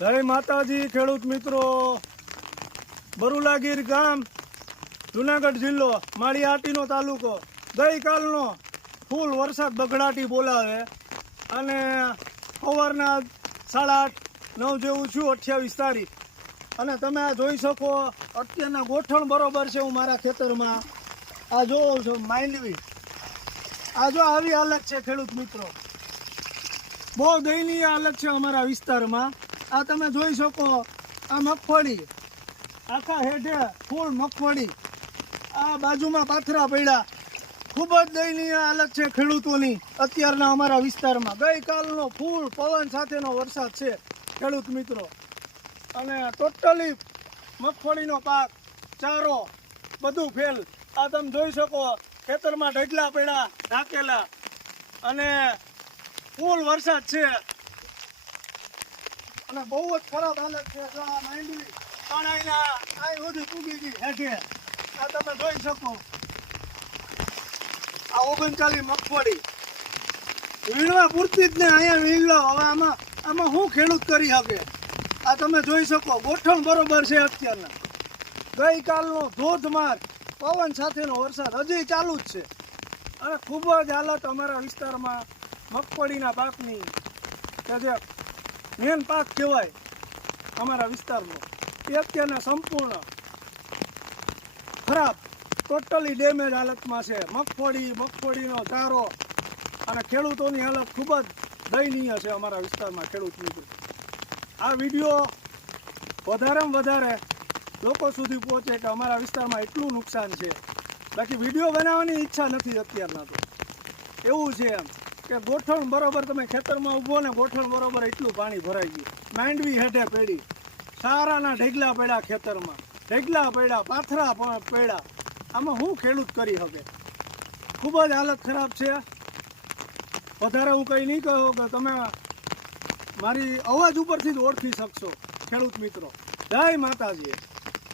જય માતાજી ખેડૂત મિત્રો। બરુલાગીર ગામ, જુનાગઢ જિલ્લો, માળીહાટીનો તાલુકો। ગઈકાલનો ફૂલ વરસાદ બગડાટી બોલાવે અને સવારના 8:30-9 જેવું છું, 28 તારીખ। અને તમે આ જોઈ શકો અત્યારના ગોઠણ બરોબર છે। હું મારા ખેતરમાં આ જોઉં છું, માંડવી આ જો આવી હાલત છે ખેડૂત મિત્રો, બહુ દયનીય હાલત છે અમારા વિસ્તારમાં। આ તમે જોઈ શકો, આ મગફળી આખા હેઠે ફૂલ મગફળી, આ બાજુમાં પાથરા પડ્યા। ખૂબ જ દયનીય હાલત છે ખેડૂતોની અત્યારના અમારા વિસ્તારમાં। ગઈકાલનો ફૂલ પવન સાથેનો વરસાદ છે ખેડૂત મિત્રો, અને ટોટલી મગફળીનો પાક, ચારો બધું ફેલ। આ તમે જોઈ શકો ખેતરમાં ઢગલા પડ્યા, ઢાકેલા, અને ફૂલ વરસાદ છે અને બહુ જ ખરાબ હાલત છે। જો આ માંડવી પાણીના આ સુધી પૂગી ગઈ હેઠે, આ તમે જોઈ શકો। આ 39 મગફળી વીણવા પૂરતી જ ને, અહીંયા વીણલો। હવે આમાં શું ખેડૂત કરી શકે? આ તમે જોઈ શકો ગોઠણ બરોબર છે અત્યારના। ગઈકાલનો ધોધમાર પવન સાથેનો વરસાદ હજી ચાલુ જ છે, અને ખૂબ જ હાલત અમારા વિસ્તારમાં મગફળીના પાકની, કે જે મેન પાક કહેવાય અમારા વિસ્તારનો, એ અત્યારના સંપૂર્ણ ખરાબ, ટોટલી ડેમેજ હાલતમાં છે। મગફળીનો ચારો અને ખેડૂતોની હાલત ખૂબ જ દયનીય છે અમારા વિસ્તારમાં ખેડૂત મિત્રો। આ વિડીયો વધારેમાં વધારે લોકો સુધી પહોંચે કે અમારા વિસ્તારમાં એટલું નુકસાન છે। બાકી વિડીયો બનાવવાની ઈચ્છા નથી અત્યારના, તો એવું છે એમ કે ગોઠણ બરોબર, તમે ખેતરમાં ઊભો ને ગોઠણ બરોબર એટલું પાણી ભરાઈ ગયું। માંડવી હેઠે પડી, સારાના ઢગલા પડ્યા ખેતરમાં, ઢગલા પડ્યા, પાથરા પણ પડ્યા। આમાં શું ખેડૂત કરી શકે? ખૂબ જ હાલત ખરાબ છે। વધારે હું કંઈ નહીં કહું કે તમે મારી અવાજ ઉપરથી જ ઓળખી શકશો ખેડૂત મિત્રો। જય માતાજી।